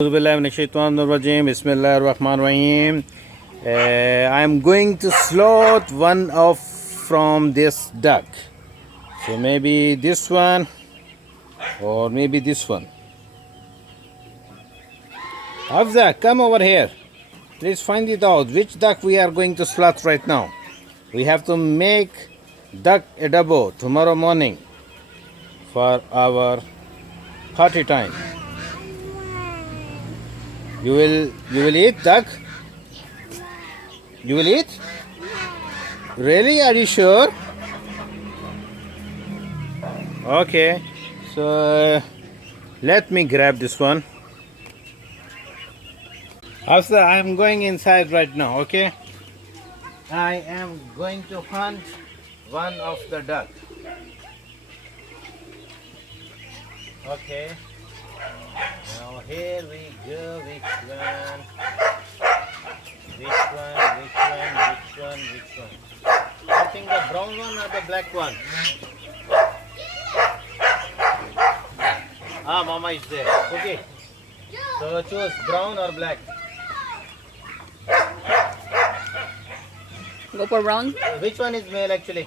Bismillahirrahmanirrahim. I am going to slot one of from this duck. So maybe this one or maybe this one. Hafza, come over here. Please find it out which duck we are going to slot right now. We have to make duck adobo tomorrow morning for our party time. You will eat duck? You will eat? Really? Are you sure? Okay. So let me grab this one. After I am going inside right now, okay? I am going to hunt one of the duck. Okay. Now here we go. Which one? Which one? I think the brown one or the black one. Ah, Mama is there. Okay. So choose brown or black. Go for brown. Which one is male actually?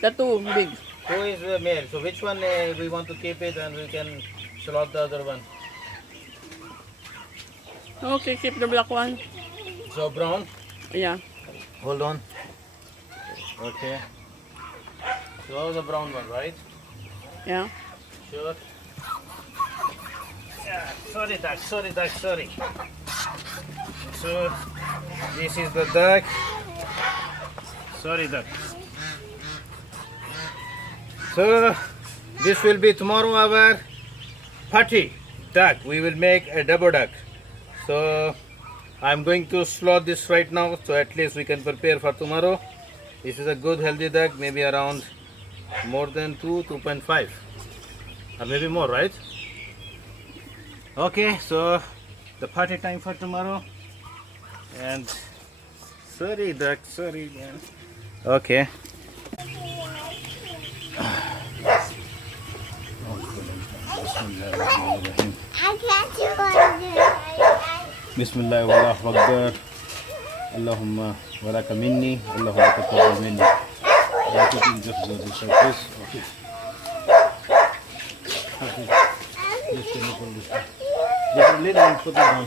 The two big. Two is male. So which one we want to keep it and we can slot the other one. Okay, keep the black one. So brown. Yeah. Hold on. Okay. So the brown one, right? Yeah. Sure. Yeah, sorry duck. So this is the duck. Sorry duck. So this will be tomorrow our party duck. We will make a double duck. So I'm going to slot this right now, so at least we can prepare for tomorrow. This is a good healthy duck, maybe around more than 2.5 or maybe more, right? Okay, so the party time for tomorrow. And sorry duck, sorry man. Okay. Bismillah wallahu akbar. Allahumma walaka minni. Allahumma taqabbal minni. Yeah, cooking just goes this like this. Okay. Okay. Just can you pull this one. Just lid and put it down.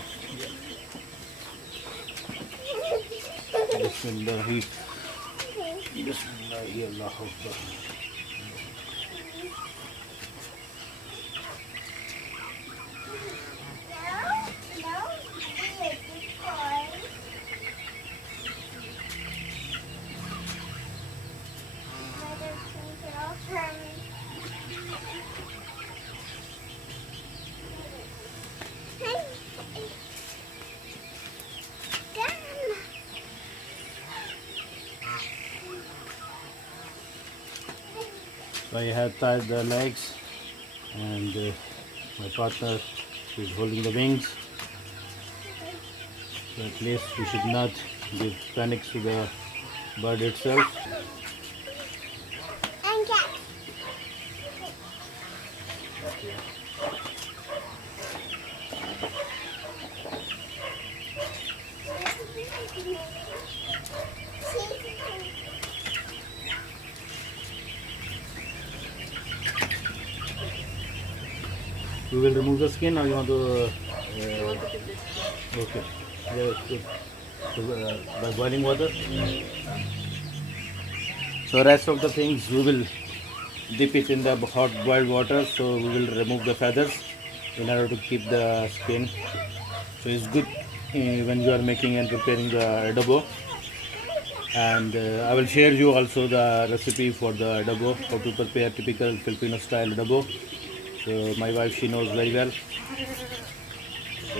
Bismillah. Bismillah. Allahu akbar. So I have tied the legs and my partner is holding the wings. So at least we should not give panic to the bird itself. We will remove the skin, or you want to? Okay. Yeah, good. So, by boiling water. So rest of the things we will dip it in the hot boiled water. So we will remove the feathers in order to keep the skin. So it's good when you are making and preparing the adobo. And I will share you also the recipe for the adobo, how to prepare typical Filipino style adobo. So my wife, she knows very well. So